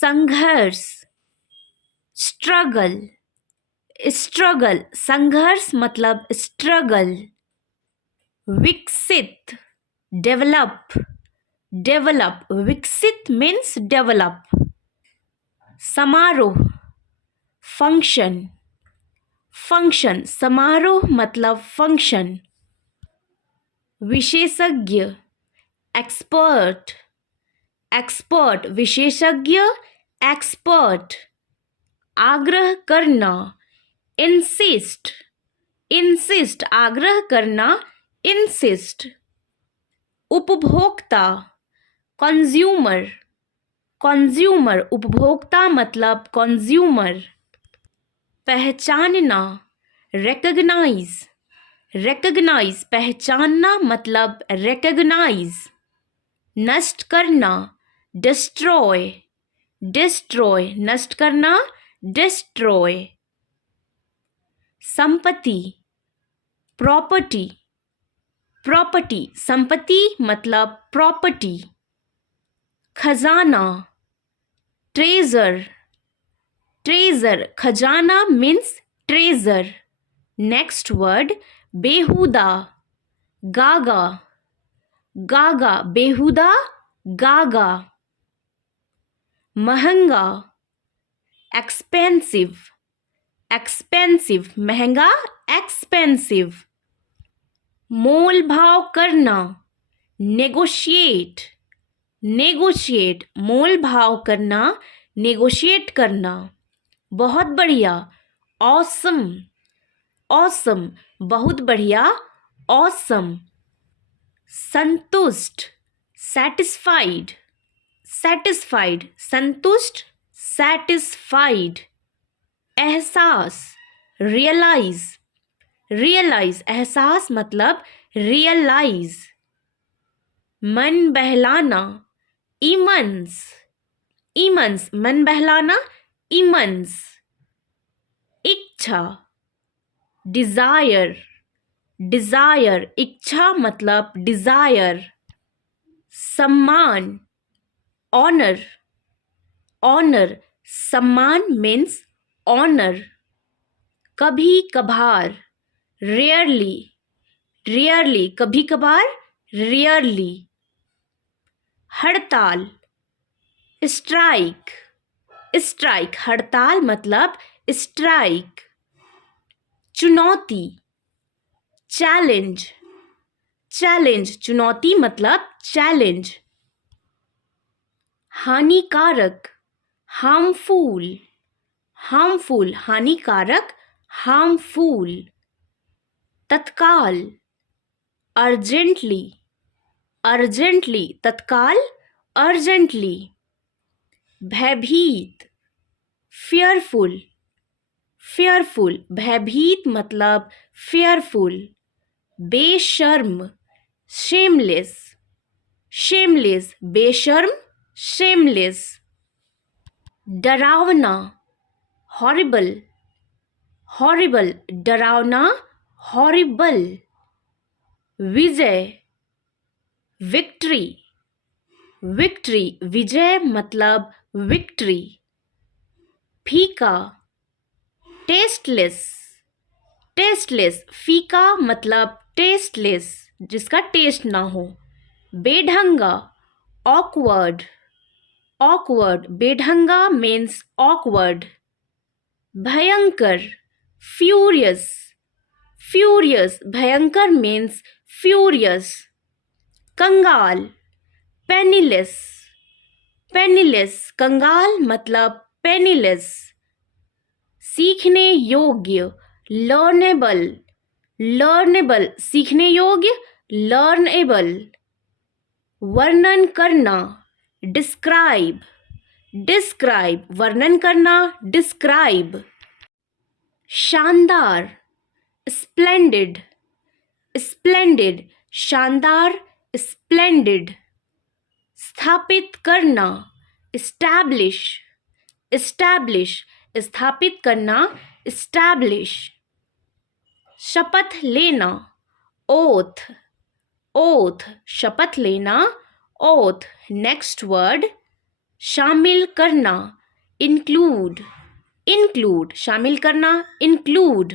संघर्ष, struggle, struggle, संघर्ष मतलब स्ट्रगल। विकसित, डेवलप, डेवलप, विकसित मीन्स डेवलप। समारोह, फंक्शन, फंक्शन, समारोह मतलब फंक्शन। विशेषज्ञ, एक्सपर्ट, एक्सपर्ट, विशेषज्ञ, एक्सपर्ट। आग्रह करना, इंसिस्ट, इंसिस्ट, आग्रह करना, इंसिस्ट। उपभोक्ता, कंज्यूमर, कंज्यूमर, उपभोक्ता मतलब कंज्यूमर। पहचानना, रिकग्नाइज, रिकग्नाइज, पहचानना मतलब रिकग्नाइज। नष्ट करना, डिस्ट्रॉय, डिस्ट्रॉय, नष्ट करना, डिस्ट्रॉय। संपत्ति, प्रॉपर्टी, प्रॉपर्टी, संपत्ति मतलब प्रॉपर्टी। खजाना, ट्रेजर, ट्रेजर, खजाना मीन्स ट्रेजर। नेक्स्ट वर्ड बेहुदा, गागा, गागा, बेहुदा, गागा। महंगा, एक्सपेंसिव, एक्सपेंसिव, महंगा, एक्सपेंसिव। मोल भाव करना, नेगोशिएट, नेगोशिएट, मोल भाव करना, नेगोशिएट करना। बहुत बढ़िया, ऑसम, ऑसम, बहुत बढ़िया, ऑसम। संतुष्ट, सैटिस्फाइड, सैटिस्फाइड, संतुष्ट, सैटिस्फाइड। एहसास, रियलाइज, रियलाइज, एहसास मतलब रियलाइज। मन बहलाना, इमंस, इमंस, मन बहलाना, इमंस। इच्छा, डिजायर, डिजायर, इच्छा मतलब डिजायर। सम्मान, ऑनर, ऑनर, सम्मान मीन्स ऑनर। कभी कभार, रेयरली, रेयरली, कभी कभार, रेयरली। हड़ताल, स्ट्राइक, स्ट्राइक, हड़ताल मतलब स्ट्राइक। चुनौती, चैलेंज, चैलेंज, चुनौती मतलब चैलेंज। हानिकारक, हार्मफुल, हार्मफुल, हानिकारक, हार्मफुल। तत्काल, अर्जेंटली, अर्जेंटली, तत्काल, अर्जेंटली। भयभीत, फियरफुल, फियरफुल, भयभीत मतलब फियरफुल। बेशर्म, शेमलेस, शेमलेस, बेशर्म, शेमलेस। डरावना, हॉरिबल, हॉरिबल, डरावना, हॉरिबल। विजय, विक्ट्री, विक्ट्री, विजय मतलब विक्ट्री। फीका, टेस्टलेस, टेस्टलेस, फीका मतलब टेस्टलेस, जिसका टेस्ट ना हो। बेढंगा, ऑकवर्ड, ऑकवर्ड, बेढंगा मीन्स ऑकवर्ड। भयंकर, फ्यूरियस, फ्यूरियस, भयंकर मीन्स फ्यूरियस। कंगाल, पेनीलेस, पेनीलेस, कंगाल मतलब पेनीलेस। सीखने योग्य, लर्नेबल, लर्नेबल, सीखने योग्य, लर्नेबल। वर्णन करना, डिस्क्राइब, डिस्क्राइब, वर्णन करना, डिस्क्राइब। शानदार, स्प्लेंडिड, स्प्लेंडिड, शानदार, स्प्लेंडिड। स्थापित करना, इस्टैब्लिश, इस्टैब्लिश, स्थापित करना, इस्टैब्लिश। शपथ लेना, ओथ, ओथ, शपथ लेना, ओथ। नेक्स्ट वर्ड शामिल करना, इंक्लूड, इंक्लूड, शामिल करना, इंक्लूड,